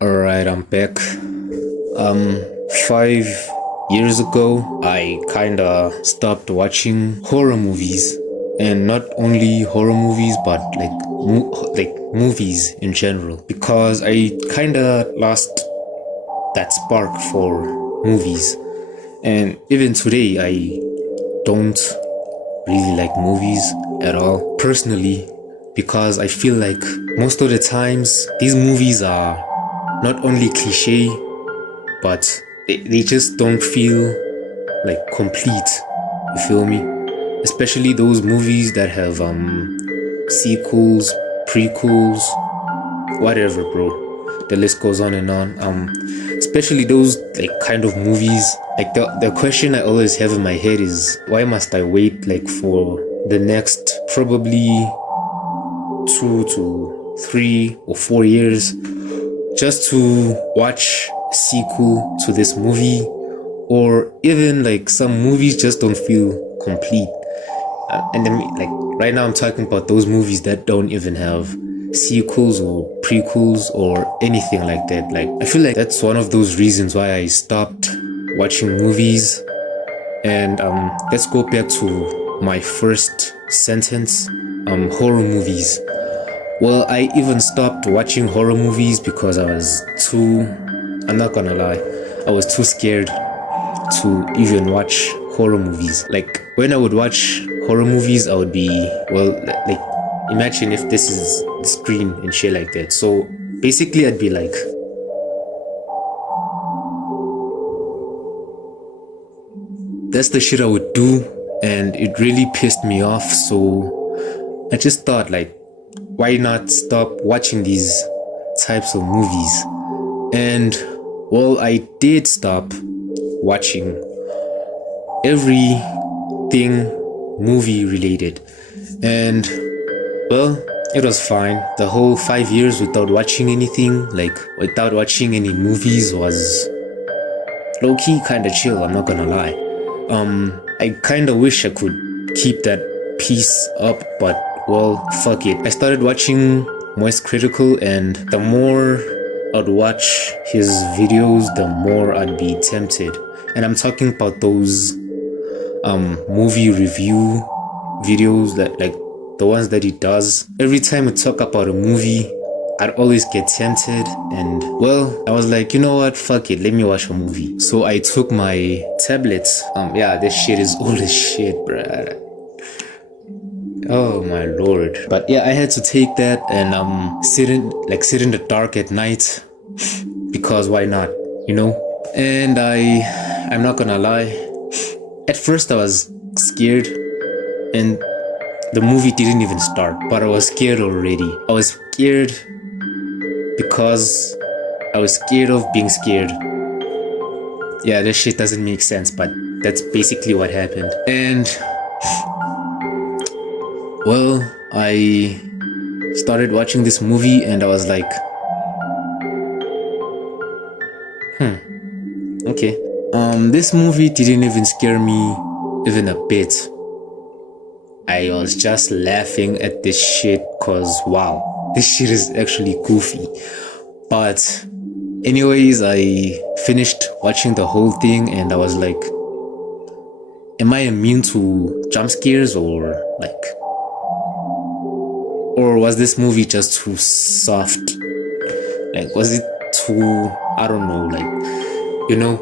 Alright, I'm back. 5 years ago, I kinda stopped watching horror movies. And not only horror movies, but like movies in general. Because I kinda lost that spark for movies. And even today, I don't really like movies at all, personally, because I feel like most of the times these movies are not only cliche, but they just don't feel like complete. You feel me? Especially those movies that have sequels, prequels, whatever, bro. The list goes on and on. Especially those like kind of movies. Like the question I always have in my head is, why must I wait like for the next probably 2 to 3 or 4 years just to watch a sequel to this movie? Or even like some movies just don't feel complete. And then like right now I'm talking about those movies that don't even have sequels or prequels or anything like that. Like I feel like that's one of those reasons why I stopped watching movies. And let's go back to my first sentence. Horror movies. Well, I even stopped watching horror movies because I'm not gonna lie, I was too scared to even watch horror movies. Like when I would watch horror movies, I would be, well, like imagine if this is the screen and shit like that. So basically I'd be like, that's the shit I would do, and it really pissed me off. So I just thought like, why not stop watching these types of movies? And well, I did stop watching everything movie related, and well, it was fine. The whole 5 years without watching anything, like without watching any movies, was low-key kinda chill, I'm not gonna lie. I kinda wish I could keep that piece up, but well, fuck it. I started watching Moist Critical, and the more I'd watch his videos, the more I'd be tempted. And I'm talking about those movie review videos, that like the ones that he does. Every time we talk about a movie, I'd always get tempted, and well, I was like, you know what, fuck it, let me watch a movie. So I took my tablet. Yeah, this shit is old as shit, bruh. Oh my lord. But yeah, I had to take that and sit in the dark at night, because why not, you know? And I'm not gonna lie, at first I was scared, and the movie didn't even start, but I was scared already. I was scared because I was scared of being scared. Yeah, this shit doesn't make sense, but that's basically what happened. And well, I started watching this movie and I was like, okay. This movie didn't even scare me even a bit. I was just laughing at this shit cause wow, this shit is actually goofy. But anyways, I finished watching the whole thing and I was like, am I immune to jump scares, or was this movie just too soft? Like, was it too, I don't know, like, you know,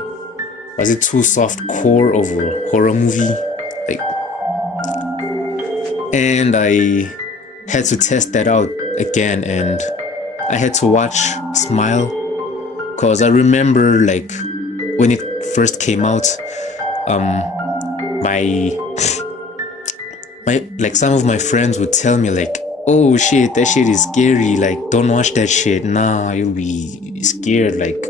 was it too soft core of a horror movie? Like, and I had to test that out again, and I had to watch Smile, cause I remember like when it first came out, my like some of my friends would tell me like, oh shit, that shit is scary, like don't watch that shit, nah, you'll be scared, like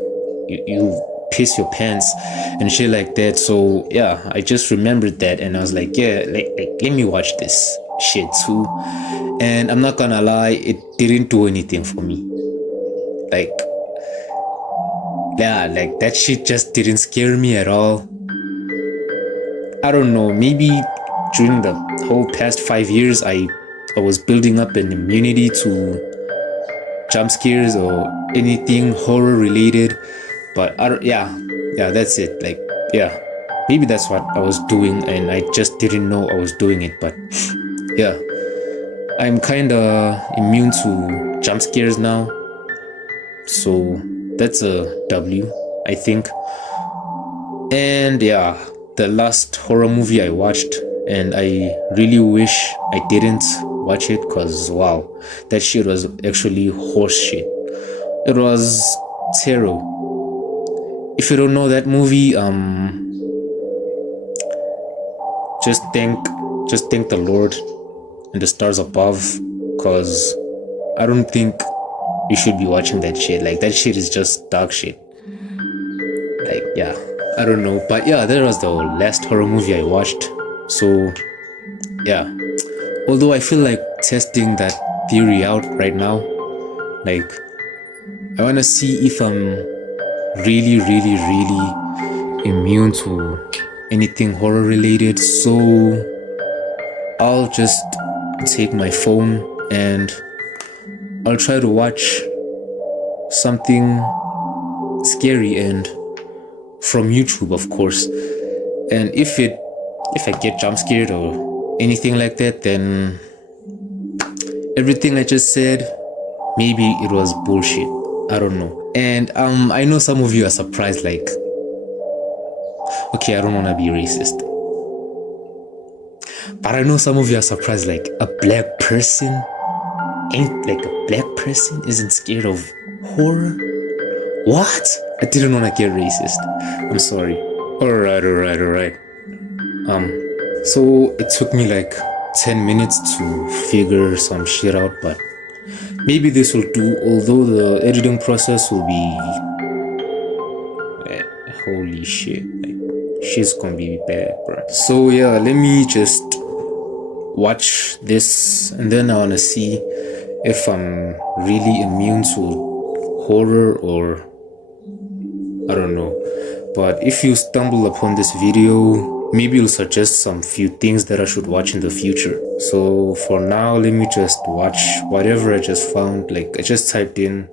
you piss your pants and shit like that. So yeah, I just remembered that and I was like, yeah, like let me watch this shit too. And I'm not gonna lie, it didn't do anything for me. Like, yeah, like that shit just didn't scare me at all. I don't know, maybe during the whole past 5 years I was building up an immunity to jump scares or anything horror related. But I don't, yeah, that's it. Like, yeah, maybe that's what I was doing and I just didn't know I was doing it. But yeah, I'm kind of immune to jump scares now. So that's a W, I think. And yeah, the last horror movie I watched, and I really wish I didn't watch it because wow, that shit was actually horse shit. It was terrible. If you don't know that movie, just thank the Lord and the stars above, cause I don't think you should be watching that shit. Like that shit is just dog shit. Like yeah, I don't know, but yeah, that was the last horror movie I watched. So yeah, although I feel like testing that theory out right now, like I wanna see if I'm really, really, really immune to anything horror related. So I'll just take my phone and I'll try to watch something scary and from YouTube, of course. And if I get jump scared or anything like that, then everything I just said, maybe it was bullshit. I don't know. And I know some of you are surprised, like, okay, I don't wanna be racist, but I know some of you are surprised, like a black person isn't scared of horror. What? I didn't wanna get racist. I'm sorry. Alright. So it took me like 10 minutes to figure some shit out, but maybe this will do, although the editing process will be holy shit, like shit's gonna be bad, bro. So yeah, let me just watch this and then I wanna see if I'm really immune to horror or I don't know. But if you stumble upon this video, maybe you'll suggest some few things that I should watch in the future. So for now, let me just watch whatever I just found. Like I just typed in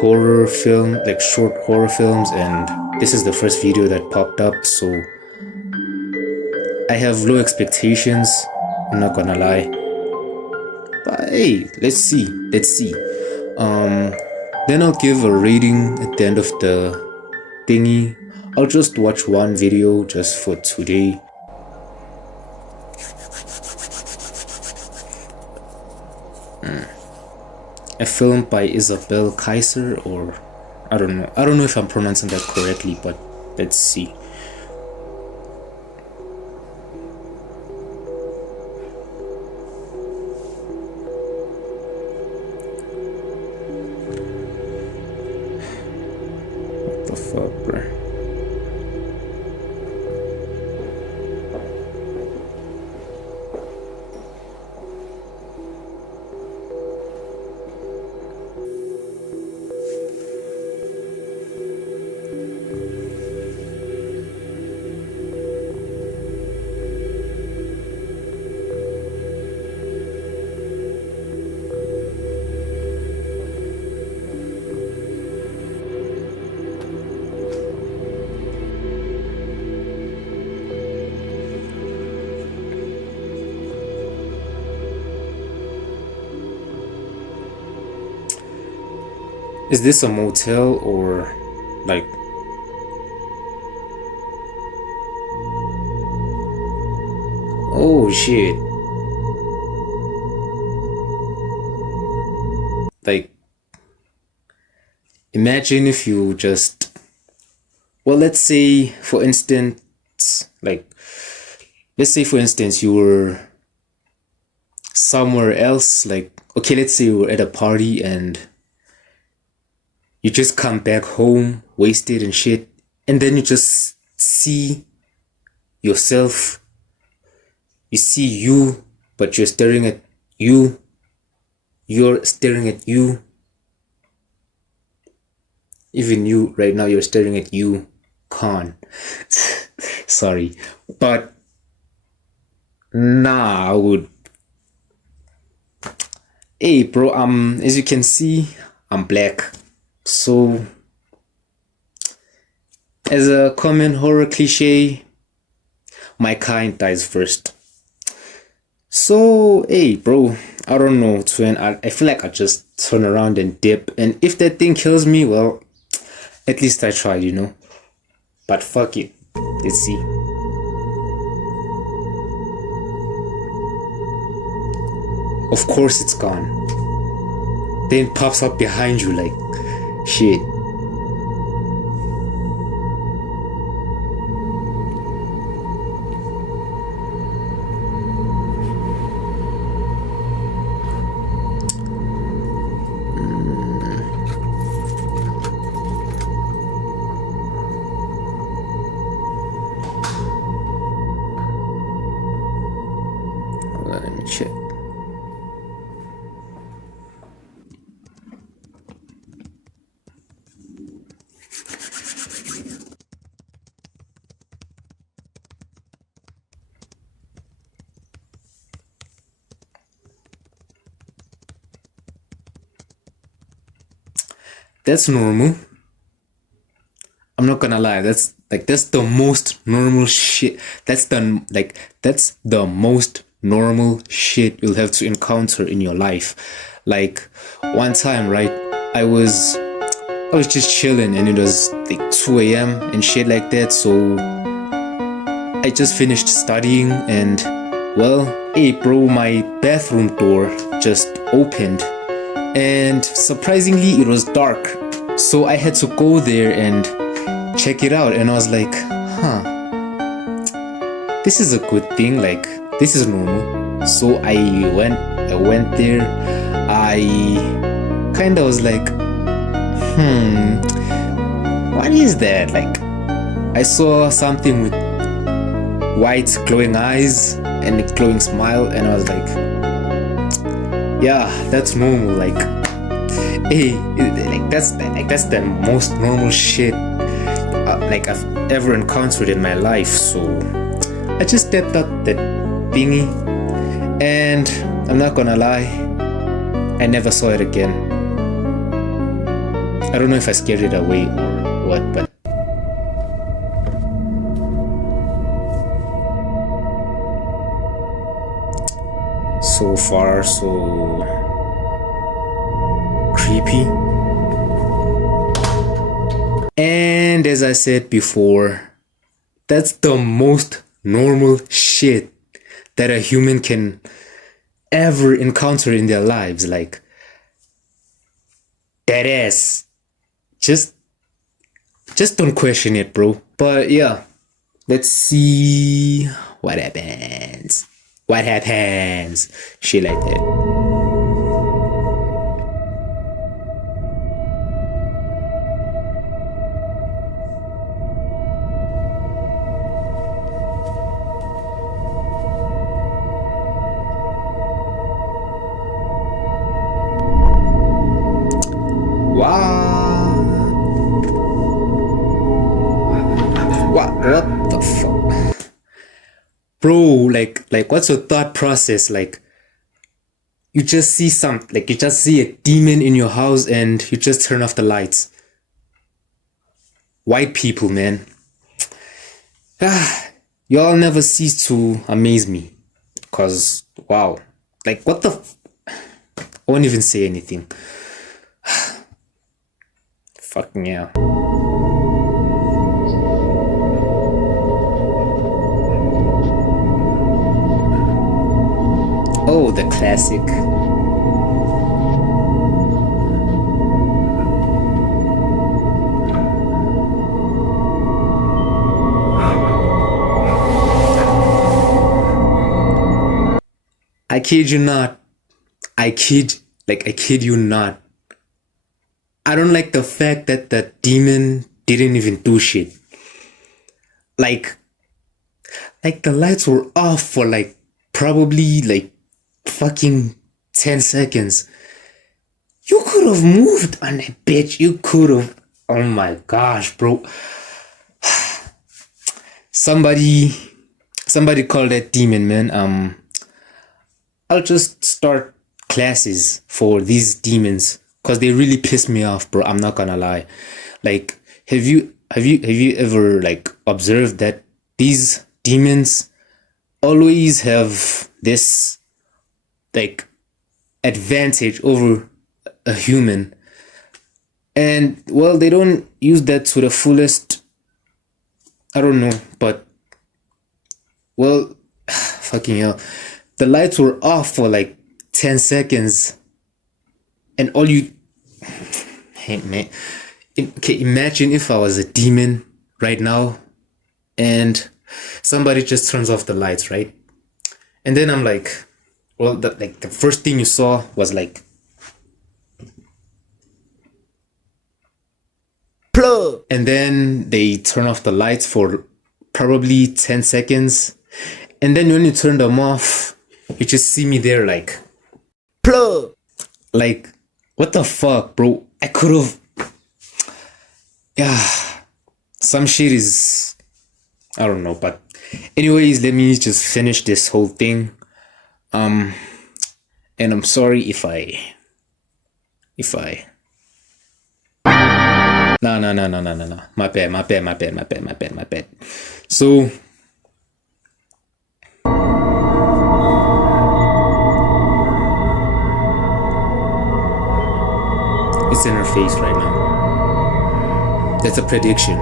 horror film, like short horror films, and this is the first video that popped up. So I have low expectations, I'm not gonna lie. But hey, let's see. Then I'll give a rating at the end of the thingy. I'll just watch one video just for today. A film by Isabel Kaiser, or I don't know if I'm pronouncing that correctly, but let's see. What the fuck, bruh? Is this a motel or like oh shit, like imagine if you just, well, let's say for instance you were somewhere else, like okay, let's say you were at a party and you just come back home wasted and shit, and then you just see yourself, you see you, but you're staring at you, even you right now, you're staring at you, Khan. Sorry, but nah, Hey, bro, as you can see, I'm black. So, as a common horror cliche, my kind dies first. So, hey, bro, I don't know, twin. I feel like I just turn around and dip. And if that thing kills me, well, at least I tried, you know? But fuck it. Let's see. Of course it's gone. Then it pops up behind you like, shit. Hold on, let me check. That's normal. I'm not gonna lie. That's the most normal shit. That's the most normal shit you'll have to encounter in your life. Like one time, right? I was just chilling and it was like 2 a.m. and shit like that. So I just finished studying and well, hey bro, my bathroom door just opened and surprisingly it was dark. So I had to go there and check it out and I was like, huh, this is a good thing, like this is normal. So I went there. I kinda was like, what is that? Like I saw something with white glowing eyes and a glowing smile and I was like, yeah, that's normal. Like hey, that's the most normal shit like I've ever encountered in my life. So I just stepped up that thingy and I'm not gonna lie, I never saw it again. I don't know if I scared it away or what, but so far so creepy. And as I said before, that's the most normal shit that a human can ever encounter in their lives. Like that is just don't question it, bro. But yeah, let's see what happens. What happens? Shit like that. What? What the fuck? Bro, like what's your thought process? Like you just see you just see a demon in your house and you just turn off the lights. White people, man. Y'all never cease to amaze me. Cause wow. Like what the I won't even say anything. Fucking yeah. Oh, the classic. I kid you not. I kid you not. I don't like the fact that the demon didn't even do shit. Like, like the lights were off for like probably like fucking 10 seconds. You could have moved on it, bitch. You could have. Oh my gosh, bro. Somebody, somebody call that demon, man. I'll just start classes for these demons because they really piss me off, bro. I'm not gonna lie. Like, have you ever like observed that these demons always have this like advantage over a human, and well, they don't use that to the fullest. I don't know, but well, fucking hell, the lights were off for like 10 seconds, and all you, hey man, okay, imagine if I was a demon right now and somebody just turns off the lights, right? And then I'm like, well, the first thing you saw was like plug, and then they turn off the lights for probably 10 seconds, and then when you turn them off, you just see me there like plug. Like, what the fuck, bro? I could have, yeah, some shit is, I don't know, but anyways, let me just finish this whole thing. And I'm sorry if I no, my bad. So it's in her face right now. That's a prediction.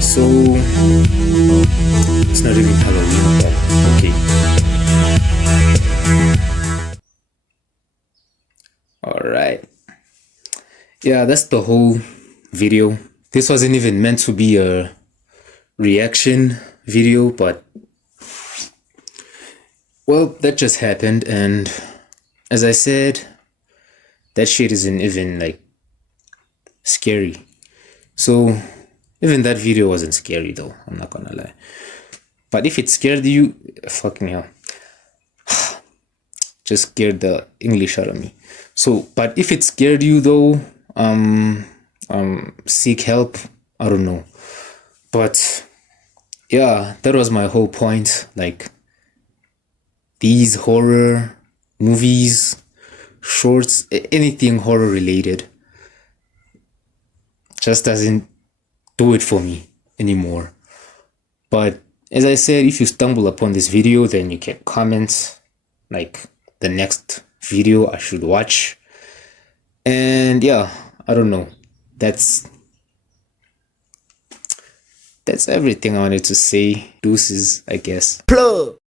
So it's not even Halloween, but okay. Alright. Yeah, that's the whole video. This wasn't even meant to be a reaction video, but well, that just happened, and as I said, that shit isn't even like scary. So even that video wasn't scary though, I'm not gonna lie. But if it scared you, fucking hell, just scared the English out of me. So, but if it scared you though, seek help. I don't know. But yeah, that was my whole point. Like, these horror movies, shorts, anything horror related just doesn't do it for me anymore. But as I said, if you stumble upon this video, then you can comment like the next video I should watch. And yeah, I don't know, that's everything I wanted to say. Deuces, I guess. Plug.